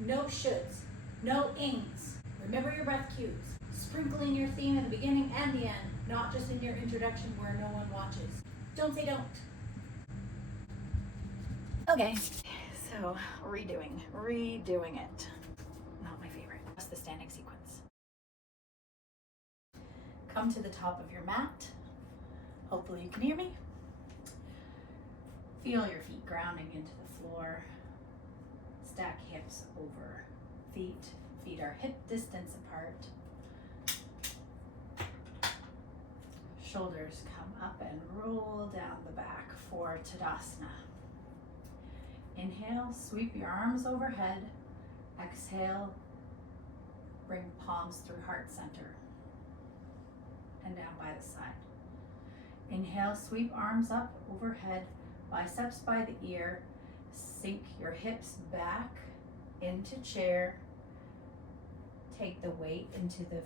No shoulds, no ings. Remember your breath cues. Sprinkle in your theme in the beginning and the end, not just in your introduction where no one watches. Don't say don't. Okay, so redoing it. Not my favorite. Just the standing sequence. Come to the top of your mat. Hopefully you can hear me. Feel your feet grounding into the floor. Stack hips over feet. Feet are hip distance apart. Shoulders come up and roll down the back for Tadasana. Inhale, sweep your arms overhead. Exhale, bring palms through heart center and down by the side. Inhale, sweep arms up overhead, biceps by the ear. Sink your hips back into chair. Take the weight into the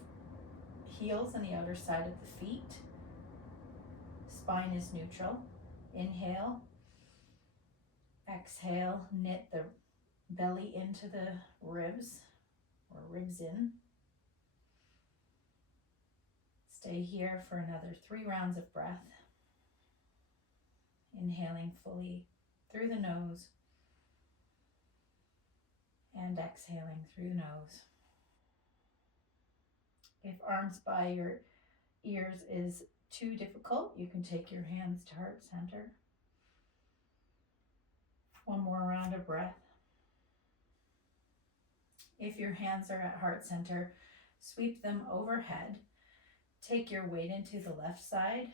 heels and the outer side of the feet. Spine is neutral. Inhale. Exhale, knit the belly into the ribs or ribs in. Stay here for another 3 rounds of breath. Inhaling fully through the nose and exhaling through the nose. If arms by your ears is too difficult, you can take your hands to heart center. 1 more round of breath. If your hands are at heart center, sweep them overhead. Take your weight into the left side,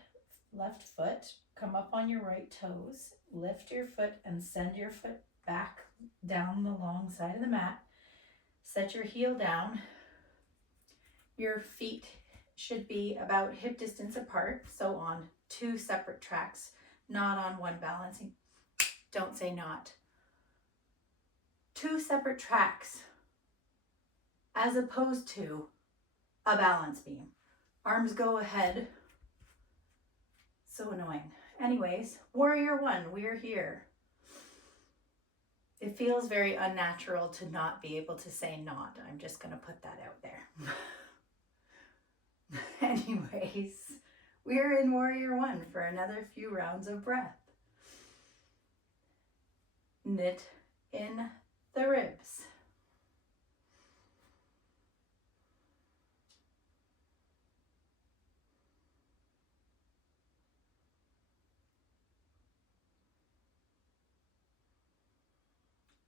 left foot. Come up on your right toes. Lift your foot and send your foot back down the long side of the mat. Set your heel down. Your feet should be about hip distance apart, so on 2 separate tracks, not on one balancing. Don't say not. 2 separate tracks as opposed to a balance beam. Arms go ahead. So annoying. Anyways, warrior 1, we're here. It feels very unnatural to not be able to say not. I'm just going to put that out there. Anyways, we're in warrior 1 for another few rounds of breath. Knit in the ribs.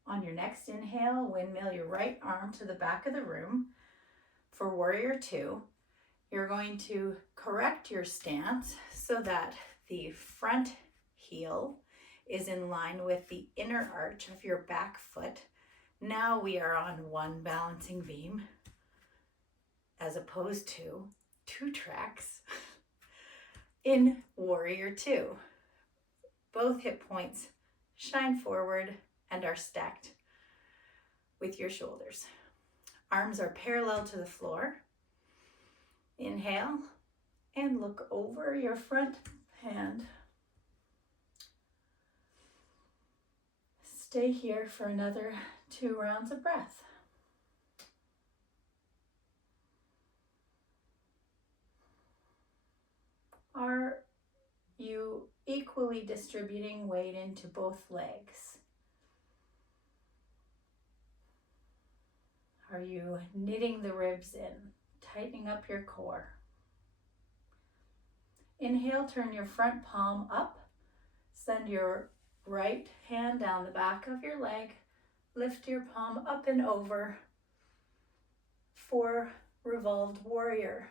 On your next inhale, windmill your right arm to the back of the room. For warrior 2, you're going to correct your stance so that the front heel is in line with the inner arch of your back foot. Now we are on 1 balancing beam as opposed to 2 tracks in warrior 2. Both hip points shine forward and are stacked with your shoulders. Arms are parallel to the floor. Inhale and look over your front hand. Stay here for another 2 rounds of breath. Are you equally distributing weight into both legs? Are you knitting the ribs in, tightening up your core? Inhale, turn your front palm up. Send your right hand down the back of your leg. Lift your palm up and over for revolved warrior.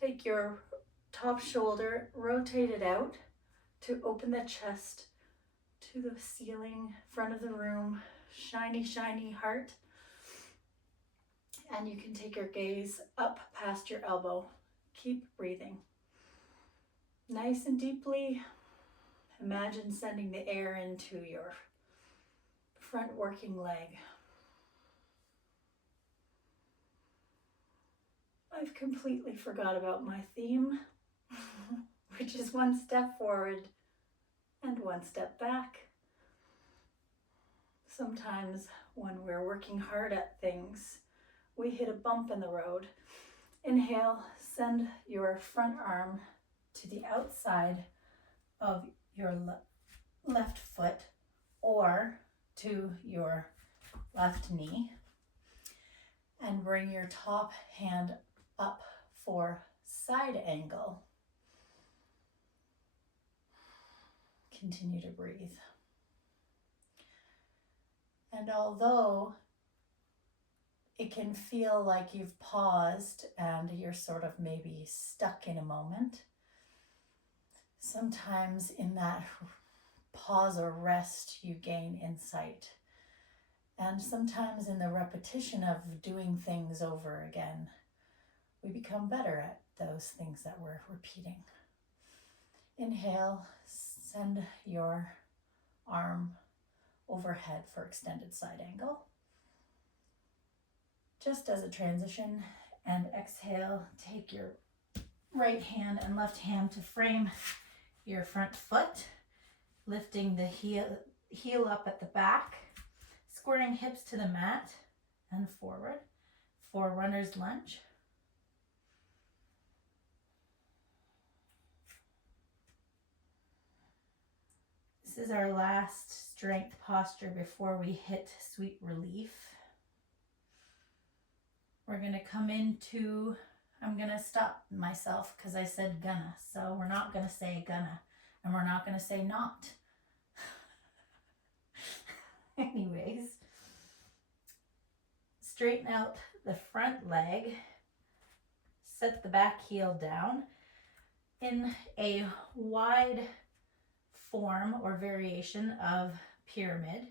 Take your top shoulder, rotate it out to open the chest to the ceiling, front of the room, shiny, shiny heart. And you can take your gaze up past your elbow. Keep breathing. Nice and deeply. Imagine sending the air into your front working leg. I've completely forgot about my theme, which is 1 step forward and 1 step back. Sometimes when we're working hard at things, we hit a bump in the road. Inhale, send your front arm to the outside of your left foot or to your left knee, and bring your top hand up for side angle. Continue to breathe. And although it can feel like you've paused and you're sort of maybe stuck in a moment, sometimes in that pause or rest you gain insight. And sometimes in the repetition of doing things over again, we become better at those things that we're repeating. Inhale, send your arm overhead for extended side angle. Just as a transition, and exhale, take your right hand and left hand to frame your front foot, lifting the heel up at the back, squaring hips to the mat and forward for runner's lunge. This is our last strength posture before we hit sweet relief. We're gonna come into, I'm gonna stop myself because I said gonna, so we're not gonna say gonna, and we're not gonna say not. Anyways, straighten out the front leg, set the back heel down in a wide form or variation of pyramid.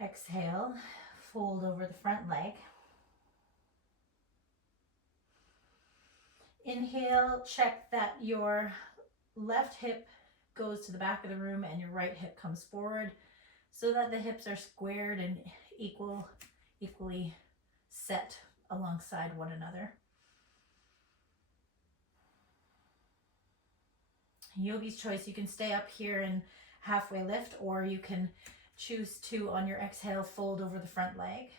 Exhale, fold over the front leg. Inhale, check that your left hip goes to the back of the room and your right hip comes forward so that the hips are squared and equally set alongside one another. Yogi's choice, you can stay up here and halfway lift, or you can choose to, on your exhale, fold over the front leg.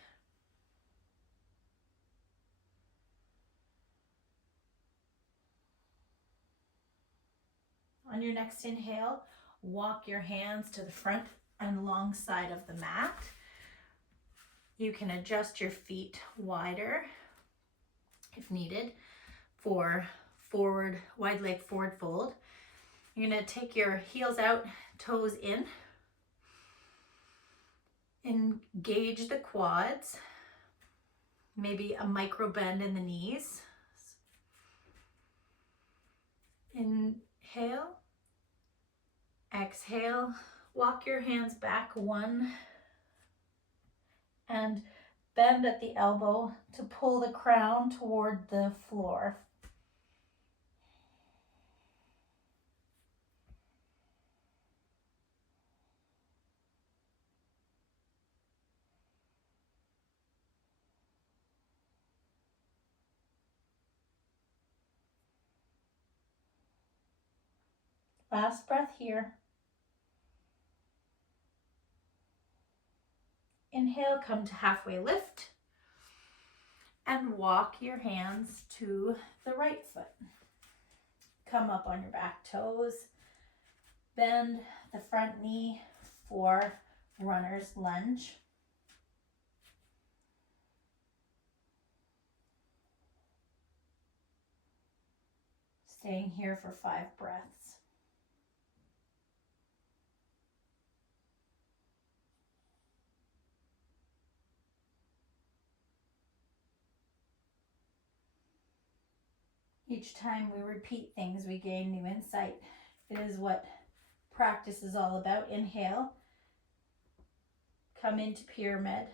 On your next inhale, walk your hands to the front and long side of the mat. You can adjust your feet wider if needed for forward, wide leg forward fold. You're going to take your heels out, toes in. Engage the quads. Maybe a micro bend in the knees. Inhale. Exhale. Walk your hands back one. And bend at the elbow to pull the crown toward the floor. Last breath here. Inhale, come to halfway lift and walk your hands to the right foot. Come up on your back toes. Bend the front knee for runner's lunge. Staying here for 5 breaths. Each time we repeat things, we gain new insight. It is what practice is all about. Inhale, come into pyramid,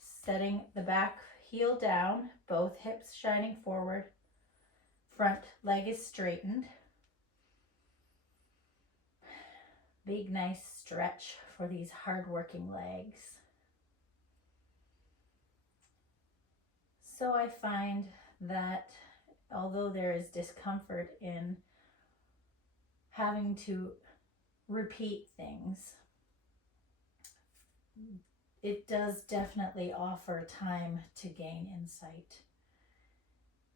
setting the back heel down, both hips shining forward, front leg is straightened. Big, nice stretch for these hard-working legs. So I find that although there is discomfort in having to repeat things, it does definitely offer time to gain insight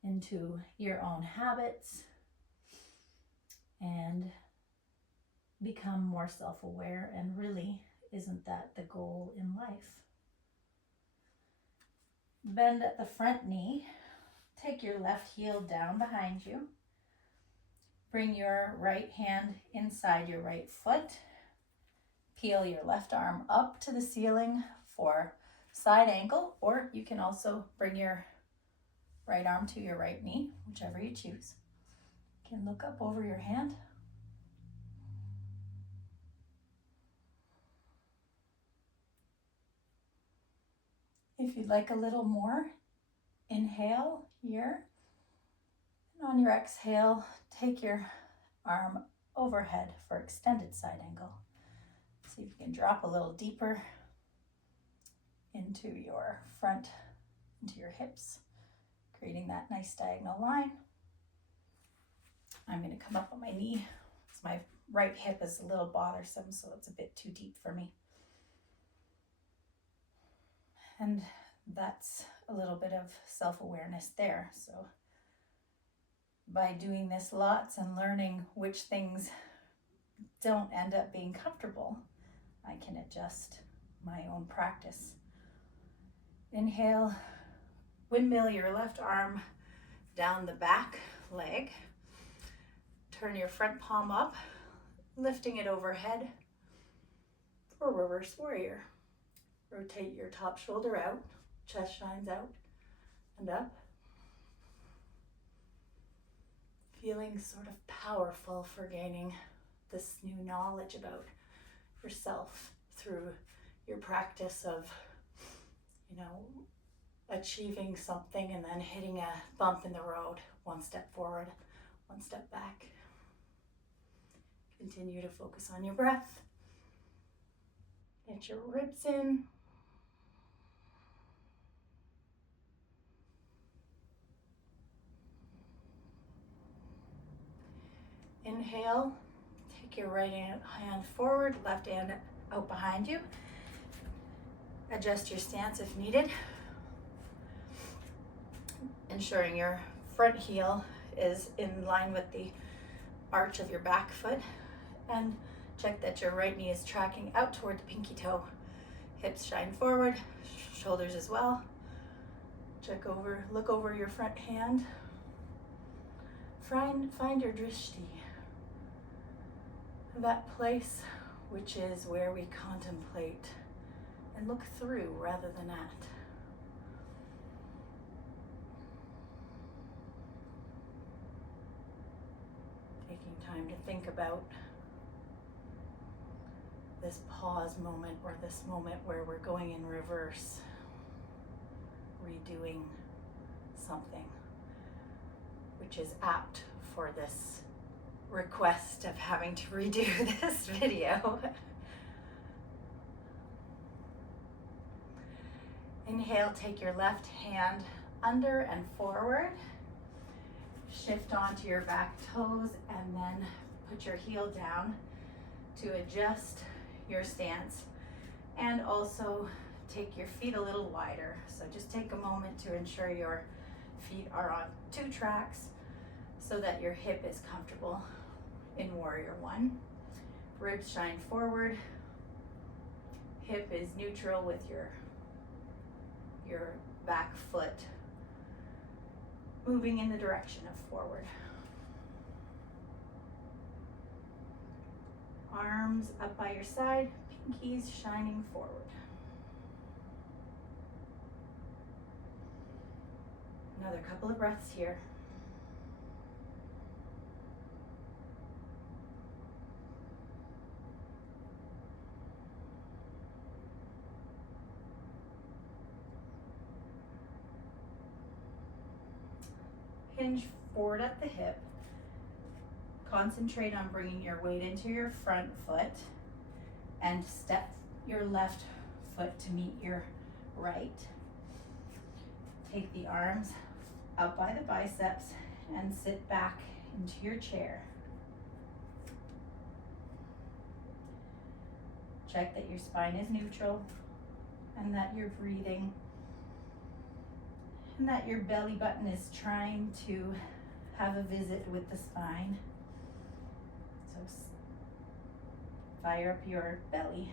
into your own habits and become more self-aware. And really, isn't that the goal in life? Bend at the front knee. Take your left heel down behind you. Bring your right hand inside your right foot. Peel your left arm up to the ceiling for side ankle, or you can also bring your right arm to your right knee, whichever you choose. You can look up over your hand. If you'd like a little more, inhale here. And on your exhale, take your arm overhead for extended side angle. See if you can drop a little deeper into your front, into your hips, creating that nice diagonal line. I'm going to come up on my knee because my right hip is a little bothersome, so it's a bit too deep for me. And that's a little bit of self-awareness there. So by doing this lots and learning which things don't end up being comfortable, I can adjust my own practice. Inhale, windmill your left arm down the back leg. Turn your front palm up, lifting it overhead for reverse warrior. Rotate your top shoulder out, chest shines out and up. Feeling sort of powerful for gaining this new knowledge about yourself through your practice of, achieving something and then hitting a bump in the road, one step forward, one step back. Continue to focus on your breath. Get your ribs in. Inhale, take your right hand forward, left hand out behind you. Adjust your stance if needed. Ensuring your front heel is in line with the arch of your back foot, and check that your right knee is tracking out toward the pinky toe. Hips shine forward, shoulders as well. Look over your front hand. Find your drishti, that place which is where we contemplate and look through rather than at. Taking time to think about this pause moment, or this moment where we're going in reverse, redoing something, which is apt for this request of having to redo this video. Inhale, take your left hand under and forward. Shift onto your back toes and then put your heel down to adjust your stance, and also take your feet a little wider. So just take a moment to ensure your feet are on 2 tracks so that your hip is comfortable in Warrior One. Ribs shine forward. Hip is neutral with your back foot moving in the direction of forward. Arms up by your side, pinkies shining forward. Another couple of breaths here. Hinge forward at the hip. Concentrate on bringing your weight into your front foot and step your left foot to meet your right. Take the arms out by the biceps and sit back into your chair. Check that your spine is neutral. and that you're breathing, and that your belly button is trying to have a visit with the spine. So fire up your belly.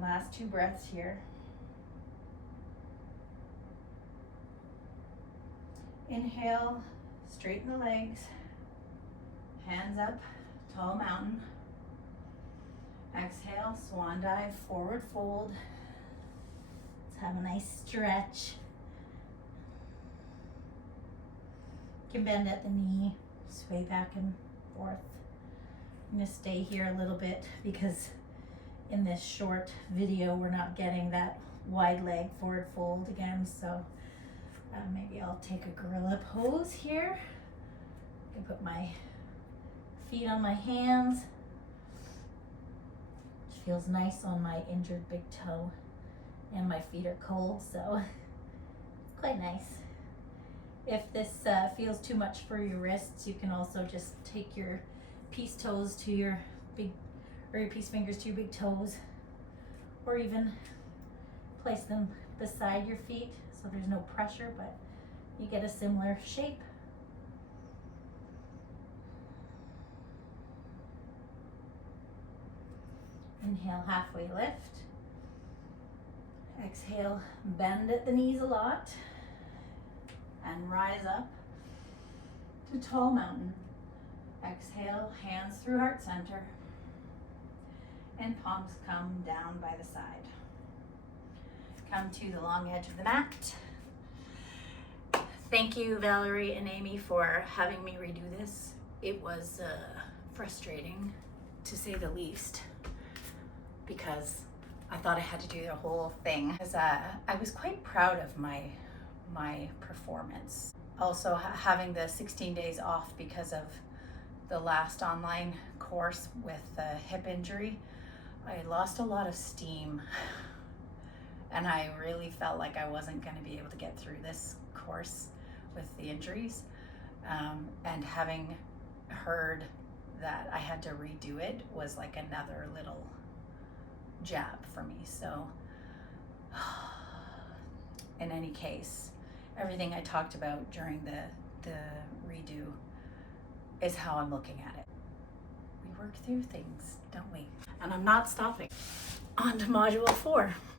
Last 2 breaths here. Inhale, straighten the legs, hands up, tall mountain. Exhale, swan dive, forward fold. Let's have a nice stretch. You can bend at the knee, sway back and forth. I'm gonna stay here a little bit because in this short video we're not getting that wide leg forward fold again, so maybe I'll take a gorilla pose here. I can put my feet on my hands, which feels nice on my injured big toe, and my feet are cold, so it's quite nice. If this feels too much for your wrists, you can also just take your peace toes to your big, or your peace fingers to your big toes, or even place them beside your feet so there's no pressure, but you get a similar shape. Inhale, halfway lift. Exhale, bend at the knees a lot, and rise up to tall mountain. Exhale, hands through heart center, and palms come down by the side. Come to the long edge of the mat. Thank you, Valerie and Amy, for having me redo this. It was frustrating, to say the least, because I thought I had to do the whole thing. Because I was quite proud of my performance. Also, having the 16 days off because of the last online course with the hip injury, I lost a lot of steam. And I really felt like I wasn't going to be able to get through this course with the injuries. And having heard that I had to redo it was like another little jab for me. So in any case, everything I talked about during the redo is how I'm looking at it. We work through things, don't we? And I'm not stopping. On to module 4.